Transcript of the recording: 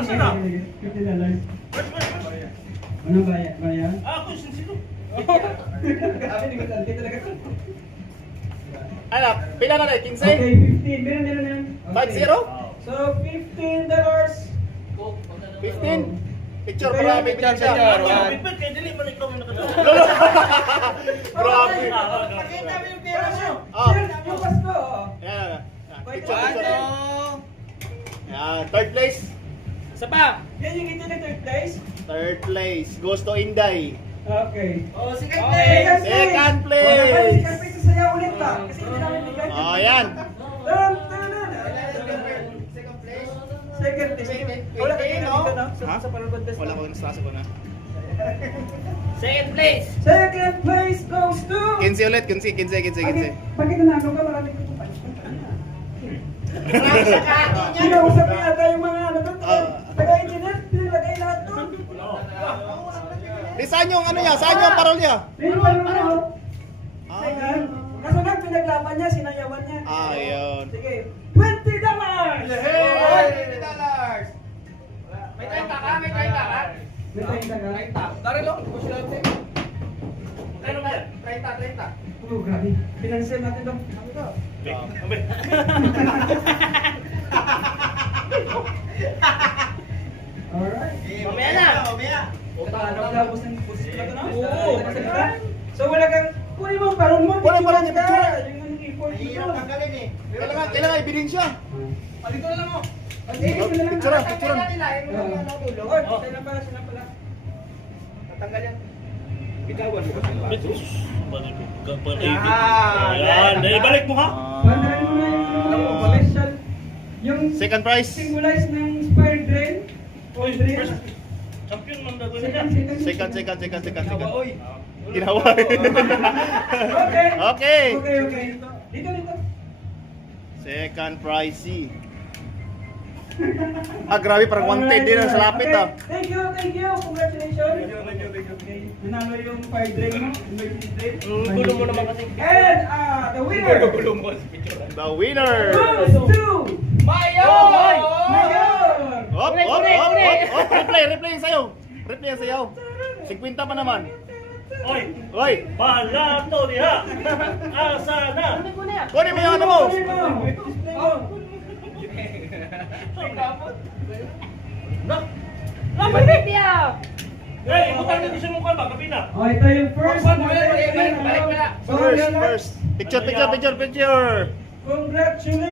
Asa na? $50. Wait. Anong bayan? Ako, sinsilo. Ano, pila na rin? 15? Okay, 15. Meron yan. 5-0? So, $15. 15? Picture para may picture siya. Pipit, kaya dili man ikaw yung nakadala. Grabe. Pakita mo yung pera mo. Ah. Sir, yung Pasko. Yan. Picture, Ano? picture. Yan, third place. Isa pa. Yan yung kita ng third place? Third place goes to Inday. Okay. Oh, second Okay, place. Second Oh, place. second place saya ulit ba? Kasi hindi namin bigay. Oh, yan. Second place. Wala ka dito, no? Ha? Sa parang contest. Wala ko nasa ko na. Second place. Second place goes to... 15 ulit, 15. Bakit nanalo ka? Marami ka pa. Kinausap niya ata yung mga ano doon. Taga-engineer, pinilagay lahat doon. Di saan yung ano niya? Saan yung parol niya? Second. Kaso lang, pinaglaban niya, sinayawan niya. Ah, yun. Sige. $20! May 30 ka? May 30 ka? May 30 ka? Darilo, push lang tayo. Ano ba yan? 30. Oh, grabe. Pinansin natin doon. Ano to? Alright. Mamaya na. Tapos ng position na to, no? Oo. So wala kang, kunin mo ang parang mo. Wala parang picture picture. ka. Yung ano, effort mo doon. Kailangan ebidensya. Dito na lang mo. Sige, ito na lang. Picture. Oy, sila pala. Tatanggal yan. Petrus. Yan, balik mo ha. Bandarin mo na yung ano, special. Yung Second prize. symbolize ng Spire Drain. Uy, Drain. first. Champion man daw na Second. Second. Oy. Ginawa. Okay. Okay. Okay. Dito. Second prize C. Grabe, parang wanted din ang salapit ah. Thank you. Congratulations. Okay. Nanalo yung fire drain mo. Emergency drain. Gulo mo naman kasi. And the winner The winner. goes to Mayor! Mayor. Op. Replay yung sayaw. 50 pa naman. Oy, Oy, balato diha. Asa na. kunin mo yung ano mo. Display mo. Utang na siya mukha ba? Kapina. Oh, ito yung first. Balik. First. Picture. Congratulations.